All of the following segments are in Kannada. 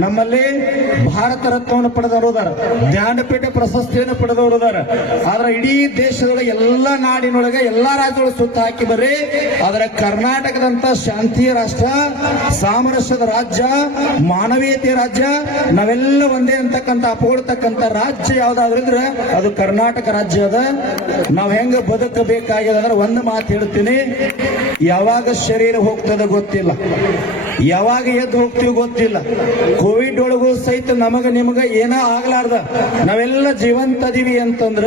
ನಮ್ಮಲ್ಲಿ ಭಾರತ ರತ್ನವನ್ನು ಪಡೆದವರುದಾರ, ಜ್ಞಾನಪೀಠ ಪ್ರಶಸ್ತಿಯನ್ನು ಪಡೆದವರುದಾರ. ಆದ್ರೆ ಇಡೀ ದೇಶದೊಳಗೆ ಎಲ್ಲ ನಾಡಿನೊಳಗೆ ಎಲ್ಲಾ ರಾಜ್ಯಗಳು ಸುತ್ತ ಹಾಕಿ ಬರ್ರಿ, ಆದ್ರೆ ಕರ್ನಾಟಕದಂತ ಶಾಂತಿಯ ರಾಷ್ಟ್ರ, ಸಾಮರಸ್ಯದ ರಾಜ್ಯ, ಮಾನವೀಯತೆಯ ರಾಜ್ಯ, ನಾವೆಲ್ಲ ಒಂದೇ ಅಂತಕ್ಕಂಥ ಅಪಗೊಳ್ತಕ್ಕಂಥ ರಾಜ್ಯ ಯಾವ್ದಾದ್ರು ಇದ್ರೆ ಅದು ಕರ್ನಾಟಕ ರಾಜ್ಯ ಅದ. ನಾವ್ ಹೆಂಗ ಬದುಕಬೇಕಾಗಿದೆ ಅಂದ್ರೆ ಒಂದು ಮಾತು ಹೇಳ್ತೀನಿ, ಯಾವಾಗ ಶರೀರ ಹೋಗ್ತದ ಗೊತ್ತಿಲ್ಲ, ಯಾವಾಗ ಎದ್ದು ಹೋಗ್ತೀವಿ ಗೊತ್ತಿಲ್ಲ. ಕೋವಿಡ್ ಒಳಗೂ ಸಹಿತ ನಮಗ ನಿಮಗ ಏನೋ ಆಗ್ಲಾರ್ದ ನಾವೆಲ್ಲ ಜೀವಂತ ಅದೀವಿ ಅಂತಂದ್ರ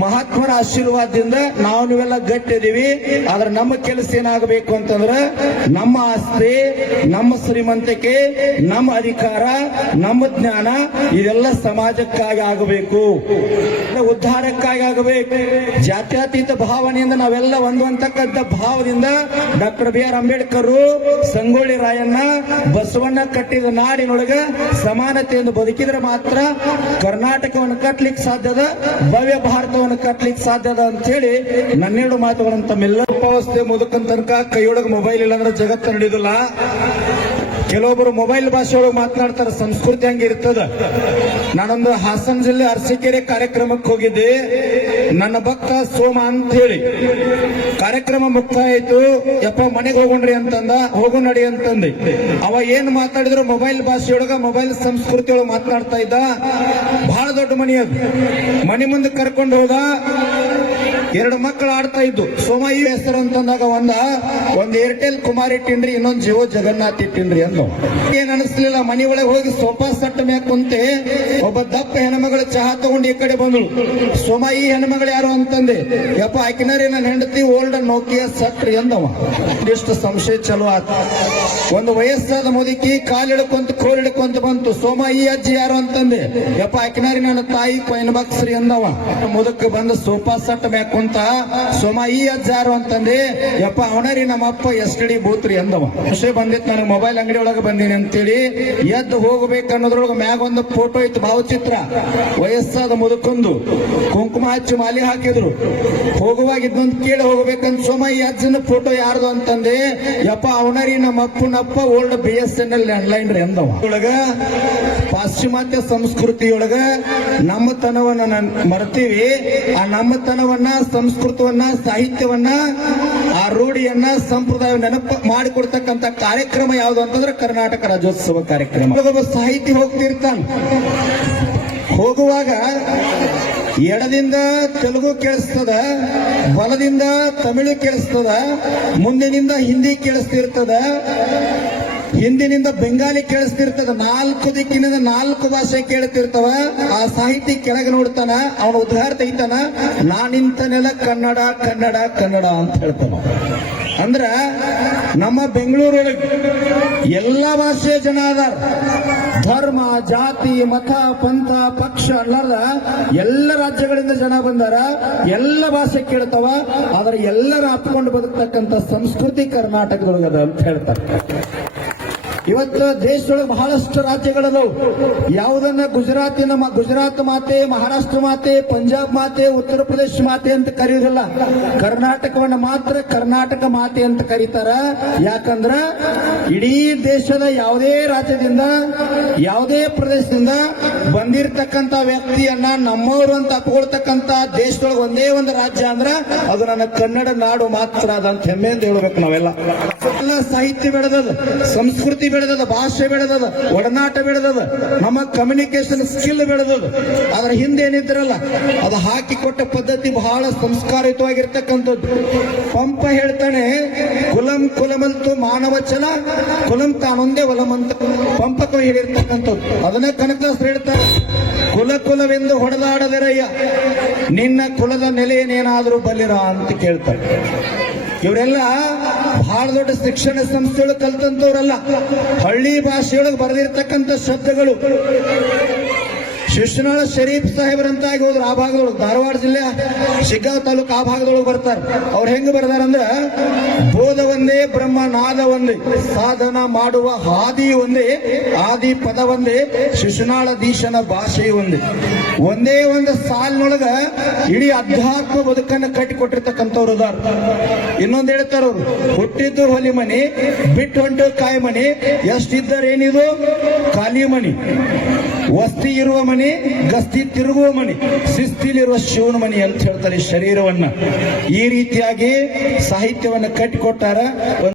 ಮಹಾತ್ಮರ ಆಶೀರ್ವಾದದಿಂದ ನಾವು ನೀವೆಲ್ಲ ಗಟ್ಟಿದೀವಿ. ಆದ್ರೆ ನಮ್ಮ ಕೆಲಸ ಏನಾಗಬೇಕು ಅಂತಂದ್ರ ನಮ್ಮ ಆಸ್ತಿ, ನಮ್ಮ ಶ್ರೀಮಂತಿಕೆ, ನಮ್ಮ ಅಧಿಕಾರ, ನಮ್ಮ ಜ್ಞಾನ ಇದೆಲ್ಲ ಸಮಾಜಕ್ಕಾಗಿ ಆಗಬೇಕು, ಉದ್ಧಾರಕ್ಕಾಗಿ ಆಗಬೇಕು. ಜಾತ್ಯತೀತ ಭಾವನೆಯಿಂದ ನಾವೆಲ್ಲ ಒಂದು ಅಂತಕ್ಕಂಥ ಭಾವದಿಂದ doctor B R Ambedkar, Sangolli Rayanna, Basavanna ಕಟ್ಟಿದ ನಾಡಿನೊಳಗ ಸಮಾನತೆಯನ್ನು ಬದುಕಿದ್ರೆ ಮಾತ್ರ ಕರ್ನಾಟಕವನ್ನು ಕಟ್ಟಲಿಕ್ಕೆ ಸಾಧ್ಯದ, ಭವ್ಯ ಭಾರತವನ್ನು ಕಟ್ಟಲಿಕ್ಕೆ ಸಾಧ್ಯದ ಅಂತ ಹೇಳಿ ನನ್ನೆರಡು ಮಾತುಗಳನ್ನು ತಮ್ಮೆಲ್ಲ ಉಪವಸ್ಥೆ ಮುದುಕನ್ ತನಕ ಕೈಯೊಳಗೆ ಮೊಬೈಲ್ ಇಲ್ಲ ಅಂದ್ರೆ ಜಗತ್ತು ನಡೆಯುದಿಲ್ಲ. ಕೆಲವೊಬ್ಬರು ಮೊಬೈಲ್ ಭಾಷೆಯೊಳಗೆ ಮಾತನಾಡ್ತಾರೆ, ಸಂಸ್ಕೃತಿ ಹಂಗಿರ್ತದ. ನಾನೊಂದು ಹಾಸನ ಜಿಲ್ಲೆ ಅರಸೀಕೆರೆ ಕಾರ್ಯಕ್ರಮಕ್ಕೆ ಹೋಗಿದ್ದೆ, ನನ್ನ ಭಕ್ತ ಸೋಮ ಅಂತ ಹೇಳಿ. ಕಾರ್ಯಕ್ರಮ ಮುಕ್ತಾಯ ಆಯ್ತು, ಯಪ್ಪ ಮನೆಗೆ ಹೋಗೋಣ್ರಿ ಅಂತಂದ, ಹೋಗೋ ನಡಿ ಅಂತಂದೆ. ಅವ ಏನ್ ಮಾತಾಡಿದ್ರು ಮೊಬೈಲ್ ಭಾಷೆಯೊಳಗ, ಮೊಬೈಲ್ ಸಂಸ್ಕೃತಿಯೊಳಗೆ ಮಾತನಾಡ್ತಾ ಇದ್ದ. ಬಹಳ ದೊಡ್ಡ ಮನಿ ಅದು. ಮನೆ ಮುಂದೆ ಕರ್ಕೊಂಡು ಹೋದ, ಎರಡು ಮಕ್ಕಳು ಆಡ್ತಾ ಇದ್ದು. ಸೋಮ ಈ ಹೆಸರು ಅಂತಂದಾಗ ಒಂದ್ ಏರ್ಟೆಲ್ ಕುಮಾರ್ ಇಟ್ಟಿನ್ರಿ, ಇನ್ನೊಂದು ಜಿಯೋ ಜಗನ್ನಾಥ್ ಇಟ್ಟಿನ್ರಿ ಅಂದ. ಏನ್ ಅನಿಸ್ಲಿಲ್ಲ. ಮನಿ ಒಳಗೆ ಹೋಗಿ ಸೋಫಾ ಸೆಟ್ ಮ್ಯಾಗ ಕುಂತೆ ಒಬ್ಬ ದಪ್ಪ ಹೆಣ್ಮಗಳು ಚಹಾ ತಗೊಂಡು ಈ ಕಡೆ ಬಂದಳು. ಸೋಮ ಈ ಹೆಣ್ಮಗಳು ಯಾರು ಅಂತಂದೆ. ಯಪ್ಪ ಆಕಿನಾರಿ ನನ್ನ ಹೆಂಡತಿ ಓಲ್ಡ್ ನೋಕಿಯಾ ಸೆಟ್ ಎಂದವ. ಇಷ್ಟು ಸಂಶಯ ಚಲೋ ಆತ. ಒಂದು ವಯಸ್ಸಾದ ಮುದುಕಿ ಕಾಲ್ ಹಿಡ್ಕೊಂತ ಕೋಲ್ ಹಿಡ್ಕೊಂತ ಬಂತು. ಸೋಮ ಈ ಅಜ್ಜಿ ಯಾರು ಅಂತಂದೆ. ಯಪ್ಪ ಆಕಿನಾರಿ ನನ್ನ ತಾಯಿ ಕೊಯ್ನ ಬಕ್ಸ್ರಿ ಎಂದವ. ಮುದುಕ ಬಂದ ಸೋಫಾ ಸೆಟ್ ಮ್ಯಾಗ ಕುಂತ. ಸೋಮ ಈ ಅಜ್ಜ ಯಾರು ಅಂತಂದೆ. ಯಪ್ಪ ಅವನರಿ ನಮ್ಮಪ್ಪ STD ಬೂತ್ರಿ ಎಂದವ. ವಿಷಯ ಬಂದಿತ್ತು, ನನಗೆ ಮೊಬೈಲ್ ಅಂಗಡಿ ಒಳಗೆ ಬಂದೀನಿ ಅಂತೇಳಿ ಎದ್ದು ಹೋಗ್ಬೇಕನ್ನೋದ್ರೊಳಗೆ ಮ್ಯಾಗ ಒಂದು ಫೋಟೋ ಇತ್ತು, ಭಾವಚಿತ್ರ. ವಯಸ್ಸಾದ ಮುದುಕೊಂದು ಕುಂಕುಮ ಹಚ್ಚಿ ಮಾಲಿ ಹಾಕಿದ್ರು. ಹೋಗುವಾಗ ಇದೊಂದು ಕೇಳಿ ಹೋಗ್ಬೇಕಂತ ಸೋಮ ಈ ಅಜ್ಜನ ಫೋಟೋ ಯಾರ್ದು ಅಂತಂದೆ. ಯಪ್ಪ ಅವನರಿ ನಮ್ಮ ಅಪ್ಪನಪ್ಪ ಓಲ್ಡ್ BSNL ಲ್ಯಾಂಡ್ಲೈನ್ ರೀ ಎಂದವ. ಒಳಗ ಪಾಶ್ಚಿಮಾತ್ಯ ಸಂಸ್ಕೃತಿಯೊಳಗ ನಮ್ಮತನವನ್ನ ಮರ್ತೀವಿ. ಆ ನಮ್ಮತನವನ್ನ, ಸಂಸ್ಕೃತವನ್ನ, ಸಾಹಿತ್ಯವನ್ನ, ಆ ರೂಢಿಯನ್ನ, ಸಂಪ್ರದಾಯ ನೆನಪು ಮಾಡಿಕೊಡ್ತಕ್ಕಂಥ ಕಾರ್ಯಕ್ರಮ ಯಾವುದು ಅಂತಂದ್ರೆ ಕರ್ನಾಟಕ ರಾಜ್ಯೋತ್ಸವ ಕಾರ್ಯಕ್ರಮ. ಒಬ್ಬ ಸಾಹಿತಿ ಹೋಗ್ತಿರ್ತಾನ, ಹೋಗುವಾಗ ಎಡದಿಂದ ತೆಲುಗು ಕೇಳಿಸ್ತದ, ಬಲದಿಂದ ತಮಿಳು ಕೇಳಿಸ್ತದ, ಮುಂದಿನಿಂದ ಹಿಂದಿ ಕೇಳಿಸ್ತಿರ್ತದ, ಹಿಂದಿನಿಂದ ಬೆಂಗಾಲಿ ಕೇಳಿಸ್ತಿರ್ತದ. 4 ದಿಕ್ಕಿನಿಂದ 4 ಭಾಷೆ ಕೇಳ್ತಿರ್ತವ. ಆ ಸಾಹಿತಿ ಕೆಳಗೆ ನೋಡ್ತಾನ, ಅವನ ಉದ್ಧಾರ ತೆಗಿತಾನ, ನಾನಿಂತನೆಲ್ಲ ಕನ್ನಡ ಕನ್ನಡ ಕನ್ನಡ ಅಂತ ಹೇಳ್ತಾನ. ಅಂದ್ರ ನಮ್ಮ ಬೆಂಗಳೂರೊಳಗೆ ಎಲ್ಲಾ ಭಾಷೆಯ ಜನ ಅದಾರ. ಧರ್ಮ, ಜಾತಿ, ಮತ, ಪಂಥ, ಪಕ್ಷ ಅಲ್ಲಾರ್ದ ಎಲ್ಲ ರಾಜ್ಯಗಳಿಂದ ಜನ ಬಂದಾರ. ಎಲ್ಲ ಭಾಷೆ ಕೇಳ್ತಾವ. ಆದ್ರೆ ಎಲ್ಲರ ಅಪ್ಕೊಂಡು ಬದುಕ್ತಕ್ಕಂಥ ಸಂಸ್ಕೃತಿ ಕರ್ನಾಟಕದೊಳಗದ ಅಂತ ಹೇಳ್ತಾರೆ. ಇವತ್ತು ದೇಶದೊಳಗೆ ಬಹಳಷ್ಟು ರಾಜ್ಯಗಳದವು. ಯಾವುದನ್ನ ಗುಜರಾತ್ ಮಾತೆ, ಮಹಾರಾಷ್ಟ್ರ ಮಾತೆ, ಪಂಜಾಬ್ ಮಾತೆ, ಉತ್ತರ ಪ್ರದೇಶ ಮಾತೆ ಅಂತ ಕರೆಯುವುದಿಲ್ಲ. ಕರ್ನಾಟಕವನ್ನ ಮಾತ್ರ ಕರ್ನಾಟಕ ಮಾತೆ ಅಂತ ಕರೀತಾರ. ಯಾಕಂದ್ರ ಇಡೀ ದೇಶದ ಯಾವುದೇ ರಾಜ್ಯದಿಂದ, ಯಾವುದೇ ಪ್ರದೇಶದಿಂದ ಬಂದಿರತಕ್ಕಂತ ವ್ಯಕ್ತಿಯನ್ನ ನಮ್ಮವರು ಅಂತ ಅಪ್ಕೊಳ್ತಕ್ಕಂತ ದೇಶದೊಳಗೆ ಒಂದೇ ಒಂದು ರಾಜ್ಯ ಅಂದ್ರ ಅದು ನನ್ನ ಕನ್ನಡ ನಾಡು ಮಾತ್ರ ಅದಂತ ಹೆಮ್ಮೆಯಿಂದ ಹೇಳ್ಬೇಕು ನಾವೆಲ್ಲ. ಸಾಹಿತ್ಯ ಬೆಳೆದದ, ಸಂಸ್ಕೃತಿ ಬೆಳೆದದ, ಭಾಷೆ ಬೆಳೆದದ, ಒಡನಾಟ ಬೆಳೆದದ, ನಮ್ಮ ಕಮ್ಯುನಿಕೇಶನ್ ಸ್ಕಿಲ್ ಬೆಳೆದದ. ಅದರ ಹಿಂದೆ ಏನಿದ್ರಲ್ಲ ಅದು ಹಾಕಿಕೊಟ್ಟ ಪದ್ಧತಿ ಬಹಳ ಸಂಸ್ಕಾರಯುತವಾಗಿರ್ತಕ್ಕಂಥದ್ದು. ಪಂಪ ಹೇಳ್ತಾನೆ, ಕುಲಂ ಕುಲಮಂತು ಮಾನವ ಚಲ, ಕುಲಂ ತಾನೊಂದೇ ಒಲಮಂತ. ಪಂಪ ಕವಿ ಹೇಳಿರ್ತಕ್ಕಂಥದ್ದು. ಅದನ್ನೇ ಕನಕದಾಸರು ಹೇಳ್ತಾರೆ, ಕುಲ ಕುಲವೆಂದು ಹೊಡೆದಾಡದಿರಯ್ಯ, ನಿನ್ನ ಕುಲದ ನೆಲೆಯನ್ನೇನಾದರೂ ಬಲ್ಲಿರ ಅಂತ ಕೇಳ್ತಾರೆ. ಇವರೆಲ್ಲ ಬಹಳ ದೊಡ್ಡ ಶಿಕ್ಷಣ ಸಂಸ್ಥೆಗಳು ಕಲ್ತಂತವ್ರಲ್ಲ. ಹಳ್ಳಿ ಭಾಷೆಯೊಳಗೆ ಬರೆದಿರ್ತಕ್ಕಂಥ ಶಬ್ದಗಳು. ಶಿಶುನಾಳ ಶರೀಫ್ ಸಾಹೇಬ್ರಂತ ಆಗಿ ಹೋದ್ರು ಆ ಭಾಗದೊಳಗೆ, ಧಾರವಾಡ ಜಿಲ್ಲೆ ಶಿಗ್ಗಾಂವ್ ತಾಲೂಕು ಆ ಭಾಗದೊಳಗೆ ಬರ್ತಾರ. ಅವ್ರು ಹೆಂಗ್ ಬರ್ದಾರಂದ್ರ, ಬೋಧ ಒಂದೇ ಬ್ರಹ್ಮ ನಾದ ಒಂದೇ, ಸಾಧನ ಮಾಡುವ ಹಾದಿ ಒಂದೇ, ಆದಿ ಪದ ಒಂದೇ, ಶಿಶುನಾಳ ದೀಶನ ಭಾಷೆ ಒಂದೇ. ಒಂದೇ ಒಂದು ಸಾಲಿನೊಳಗ ಇಡೀ ಅಧ್ಯಾತ್ಮ ಬದುಕನ್ನ ಕಟ್ಟಿಕೊಟ್ಟಿರ್ತಕ್ಕಂಥವ್ರು ಅದಾರ. ಇನ್ನೊಂದು ಹೇಳ್ತಾರ ಅವ್ರು, ಹುಟ್ಟಿದ್ದು ಹೊಲಿ ಮನಿ, ಬಿಟ್ಟು ಹೊಂಟು ಕಾಯಿ ಮನಿ, ಎಷ್ಟಿದ್ದರೇನಿದು ಖಾಲಿ ಮನಿ, ವಸ್ತಿ ಇರುವ ಮನೆ, ಗಸ್ತಿ ತಿರುಗುವ ಮನೆ, ಶಿಸ್ತಿಲಿರುವ ಶಿವನ ಮನೆ ಅಂತ ಹೇಳ್ತಾರೆ ಈ ಶರೀರವನ್ನ. ಈ ರೀತಿಯಾಗಿ ಸಾಹಿತ್ಯವನ್ನ ಕಟ್ಟಿಕೊಟ್ಟಾರ.